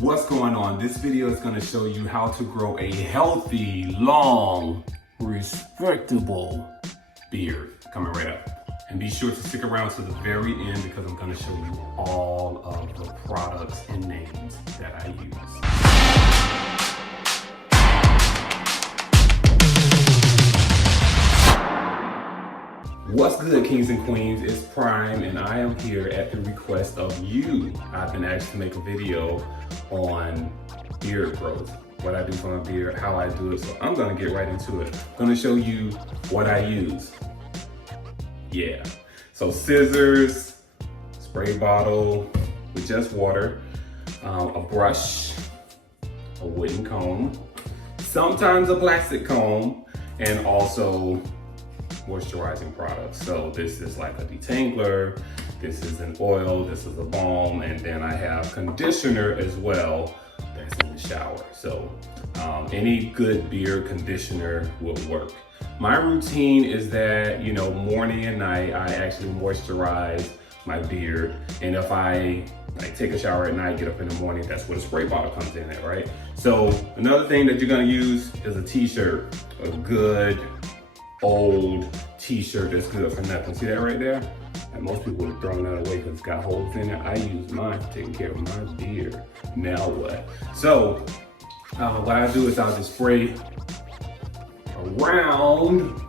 What's going on? This video is going to show you how to grow a healthy, long, respectable beard. Coming right up. And be sure to stick around to the very end because I'm going to show you all of the products and names that I use. What's good, kings and queens? It's Prime and I am here at the request of you. I've been asked to make a video on beard growth, what I do for my beard, how I do it. So I'm gonna get right into it. I'm gonna show you what I use. Yeah, so scissors, spray bottle with just water, a brush, a wooden comb, sometimes a plastic comb, and also moisturizing products. So this is like a detangler, this is an oil, this is a balm, and then I have conditioner as well that's in the shower. So any good beard conditioner will work. My routine is that, morning and night, I actually moisturize my beard. And if I take a shower at night, get up in the morning, that's where the spray bottle comes in at, right? So another thing that you're gonna use is a t-shirt, a good old t-shirt that's good for nothing. See that right there? And most people would have thrown that away because it's got holes in it. I use mine for taking care of my beard. Now what? So what I do is I'll just spray around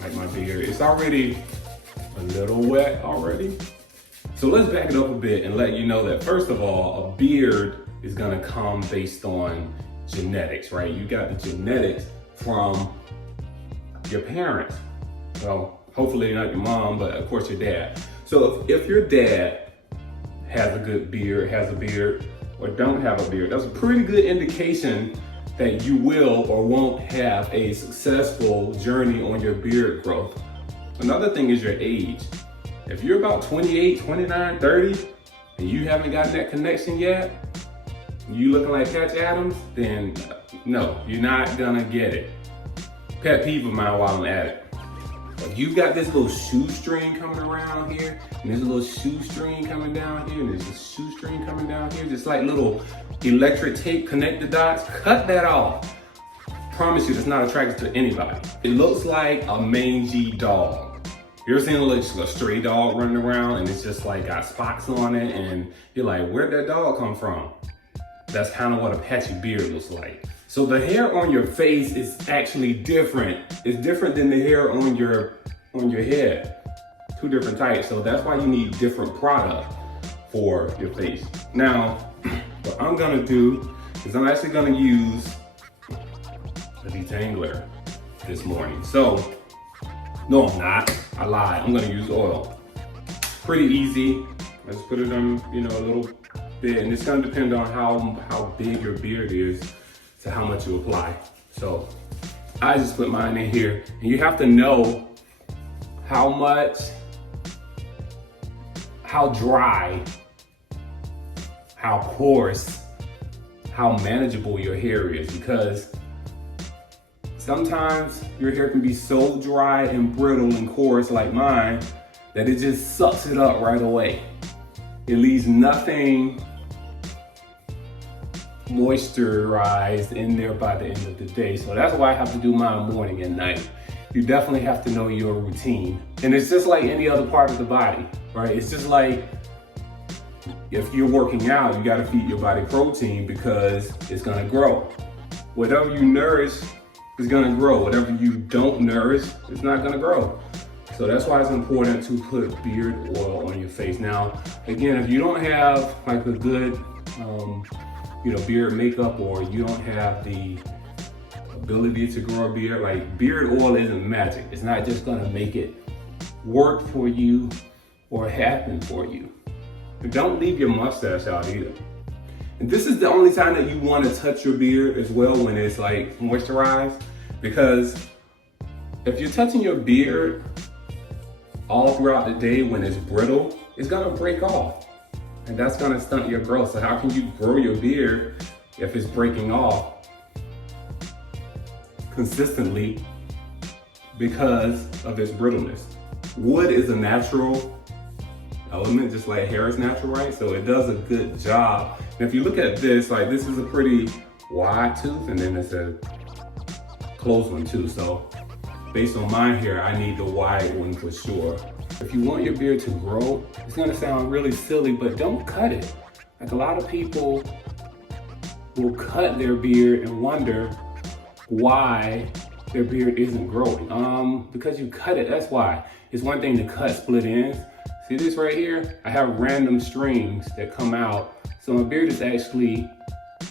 like my beard. It's already a little wet already. So let's back it up a bit and let you know that first of all, a beard is gonna come based on genetics, right? You got the genetics from your parents. Well, hopefully not your mom, but of course your dad. So if your dad has a good beard, has a beard, or don't have a beard, that's a pretty good indication that you will or won't have a successful journey on your beard growth. Another thing is your age. If you're about 28, 29, 30, and you haven't gotten that connection yet, you looking like Patch Adams, then no, you're not gonna get it. Pet peeve of mine while I'm at it. If you've got this little shoestring coming around here, and there's a little shoestring coming down here, and there's a shoestring coming down here, just like little electric tape connect the dots, cut that off. Promise you, it's not attractive to anybody. It looks like a mangy dog. You ever seen a stray dog running around and it's just like got spots on it and you're like, where'd that dog come from? That's kind of what a patchy beard looks like. So the hair on your face is actually different. It's different than the hair on your head. Two different types. So that's why you need different product for your face. Now, what I'm gonna do is I'm actually gonna use a detangler this morning. So, no I'm not, I lied. I'm gonna use oil. Pretty easy. I just put it on, a little bit, and it's gonna depend on how big your beard is to how much you apply. So I just put mine in here, and you have to know how much, how dry, how coarse, how manageable your hair is, because sometimes your hair can be so dry and brittle and coarse like mine that it just sucks it up right away. It leaves nothing moisturized in there by the end of the day. So that's why I have to do mine morning and night. You definitely have to know your routine. And it's just like any other part of the body, right? It's just like if you're working out, you gotta feed your body protein because it's gonna grow. Whatever you nourish is gonna grow. Whatever you don't nourish, it's not gonna grow. So that's why it's important to put beard oil on your face. Now, again, if you don't have like a good, beard makeup, or you don't have the ability to grow a beard, like beard oil isn't magic. It's not just gonna make it work for you or happen for you. But don't leave your mustache out either. And this is the only time that you wanna touch your beard as well, when it's like moisturized, because if you're touching your beard all throughout the day when it's brittle, it's gonna break off. And that's gonna stunt your growth. So how can you grow your beard if it's breaking off consistently because of its brittleness? Wood is a natural element, just like hair is natural, right? So it does a good job. And if you look at this, like this is a pretty wide tooth, and then it's a closed one too. So based on my hair, I need the wide one for sure. If you want your beard to grow, it's gonna sound really silly, but don't cut it. Like a lot of people will cut their beard and wonder why their beard isn't growing. Because you cut it, that's why. It's one thing to cut split ends. See this right here? I have random strings that come out. So my beard is actually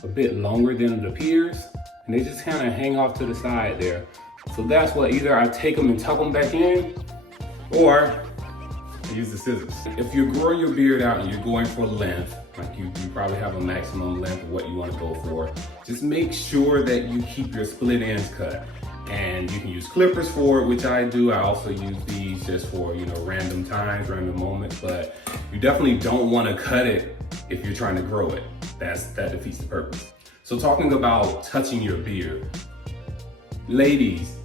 a bit longer than it appears, and they just kind of hang off to the side there. So that's what, either I take them and tuck them back in, or I use the scissors. If you're growing your beard out and you're going for length, like you probably have a maximum length of what you want to go for, just make sure that you keep your split ends cut. And you can use clippers for it, which I do. I also use these just for, random times, random moments, but you definitely don't want to cut it if you're trying to grow it. That defeats the purpose. So talking about touching your beard, ladies,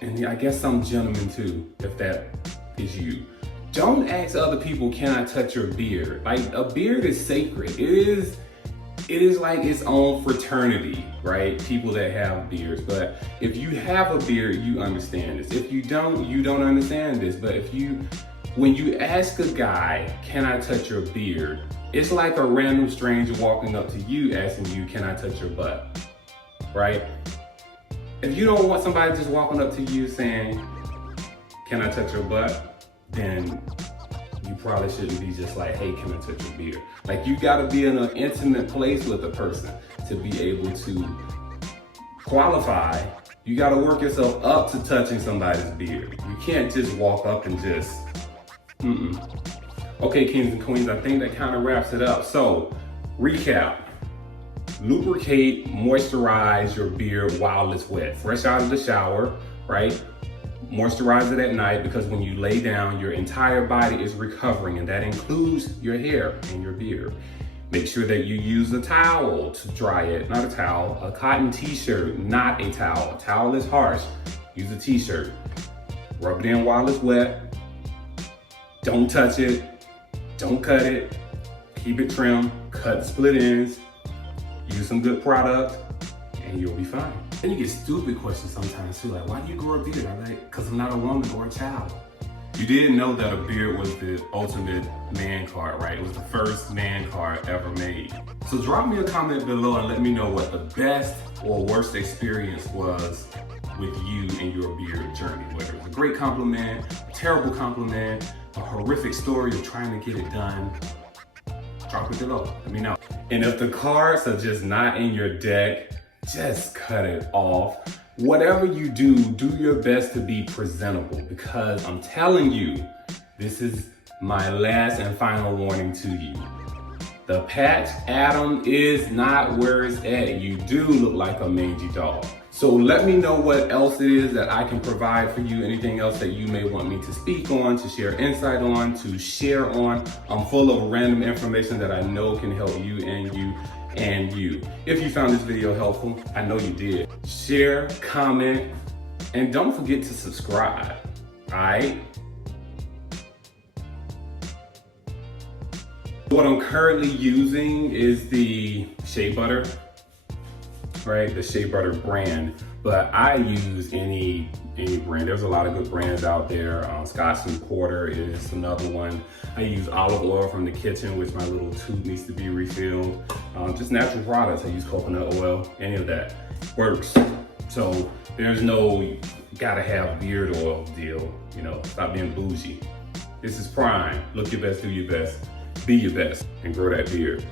and I guess some gentlemen too, if that is you, don't ask other people, can I touch your beard? Like, a beard is sacred. It is like its own fraternity, right? People that have beards. But if you have a beard, you understand this. If you don't, you don't understand this. But when you ask a guy, can I touch your beard? It's like a random stranger walking up to you asking you, can I touch your butt, right? If you don't want somebody just walking up to you saying, can I touch your butt? Then you probably shouldn't be just like, hey, can I touch your beard? Like, you gotta be in an intimate place with a person to be able to qualify. You gotta work yourself up to touching somebody's beard. You can't just walk up and just, Okay, kings and queens, I think that kind of wraps it up. So, recap. Lubricate, moisturize your beard while it's wet. Fresh out of the shower, right? Moisturize it at night, because when you lay down, your entire body is recovering, and that includes your hair and your beard. Make sure that you use a towel to dry it, not a towel, a cotton t-shirt, not a towel. A towel is harsh. Use a t-shirt. Rub it in while it's wet. Don't touch it. Don't cut it. Keep it trimmed. Cut split ends. Use some good product, and you'll be fine. Then you get stupid questions sometimes too, like, why do you grow a beard? I'm like, because I'm not a woman or a child. You didn't know that a beard was the ultimate man card, right? It was the first man card ever made. So drop me a comment below and let me know what the best or worst experience was with you and your beard journey. Whether it was a great compliment, a terrible compliment, a horrific story of trying to get it done. Drop it below, let me know. And if the cards are just not in your deck, just cut it off. Whatever you do, do your best to be presentable, because I'm telling you, this is my last and final warning to you. The patch Adam is not where it's at. You do look like a mangy dog. So let me know what else it is that I can provide for you, anything else that you may want me to speak on, to share insight on, to share on. I'm full of random information that I know can help you and you and you. If you found this video helpful, I know you did. Share, comment, and don't forget to subscribe, all right? What I'm currently using is the shea butter, right? The shea butter brand, but I use any brand. There's a lot of good brands out there. Scotch and Porter is another one. I use olive oil from the kitchen, which my little tube needs to be refilled. Just natural products. I use coconut oil. Any of that works. So there's no gotta have beard oil deal. Stop being bougie. This is Prime. Look your best, do your best, be your best, and grow that beard.